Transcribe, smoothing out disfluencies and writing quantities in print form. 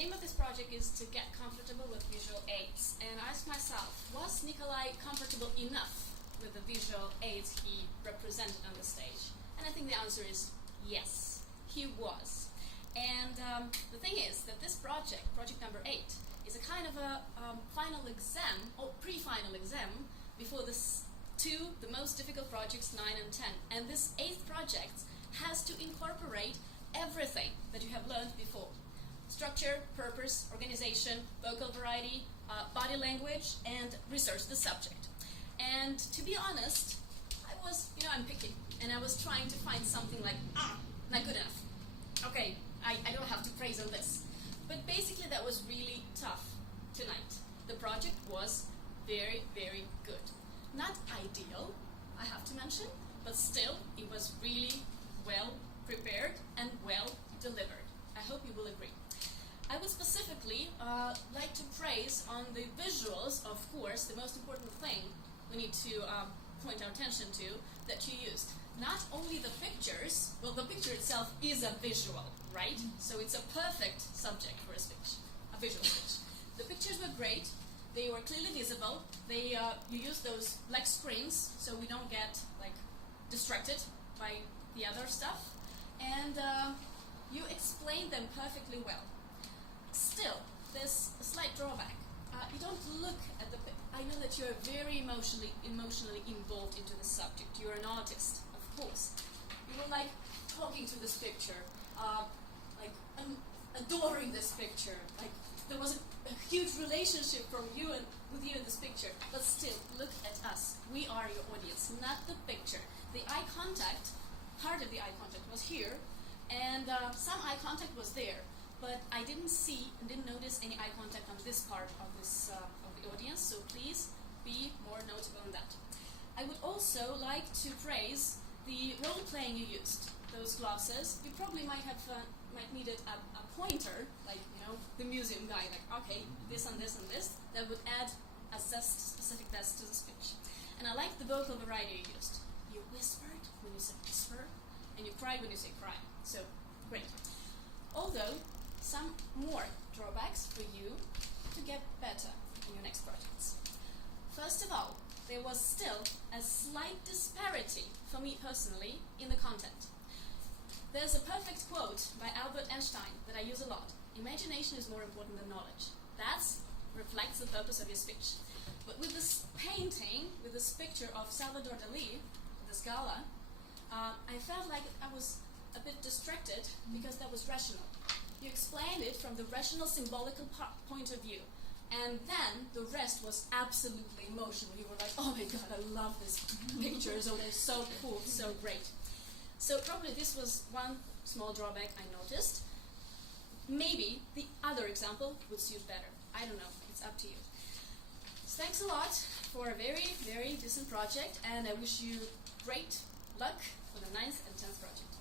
name of this project is to get comfortable with visual aids. And I asked myself, was Nikolai comfortable enough with the visual aids he represented on the stage? And I think the answer is yes, he was. And the thing is that this project, project number 8, is a kind of a final exam, or pre-final exam, before the most difficult projects, 9 and 10. And this 8th project has to incorporate everything that you have learned before. Structure, purpose, organization, vocal variety, body language, and research the subject. And to be honest, I'm picky, and I was trying to find something like, not good enough. Okay, I don't have to praise on this. But basically that was really tough tonight. The project was very, very good. Not ideal, I have to mention, but still it was really well prepared and well delivered. I hope you will agree. I would specifically like to praise on the visuals, of course, the most important thing we need to point our attention to, that you used. Not only the pictures, well, the picture itself is a visual, right? So it's a perfect subject for a speech, a visual speech. The pictures were great. They were clearly visible. You used those black screens so we don't get distracted by the other stuff. And you explained them perfectly well. Still, there's a slight drawback. You don't look at the. I know that you're very emotionally involved into the subject. You're an artist, of course. You were talking to this picture, adoring this picture. There was a huge relationship with you in this picture. But still, look at us. We are your audience, not the picture. The eye contact, part of the eye contact was here, and some eye contact was there. But I didn't see and didn't notice any eye contact on this part of the audience, so please be more notable on that. I would also like to praise the role playing you used. Those glasses, you probably might needed a pointer, the museum guy, okay, this and this and this, that would add a specific zest to the speech. And I like the vocal variety you used. You whispered when you said whisper, and you cried when you said cry. So, great. Although, some more drawbacks for you to get better in your next projects. First of all, there was still a slight disparity, for me personally, in the content. There's a perfect quote by Albert Einstein that I use a lot. Imagination is more important than knowledge. That reflects the purpose of your speech. But with this painting, with this picture of Salvador Dali, the Scala, I felt like I was a bit distracted because that was rational. You explained it from the rational, symbolical point of view. And then the rest was absolutely emotional. You were like, oh my god, I love these pictures. Oh, they're so cool, so great. So probably this was one small drawback I noticed. Maybe the other example would suit better. I don't know. It's up to you. So thanks a lot for a very, very decent project. And I wish you great luck for the 9th and 10th project.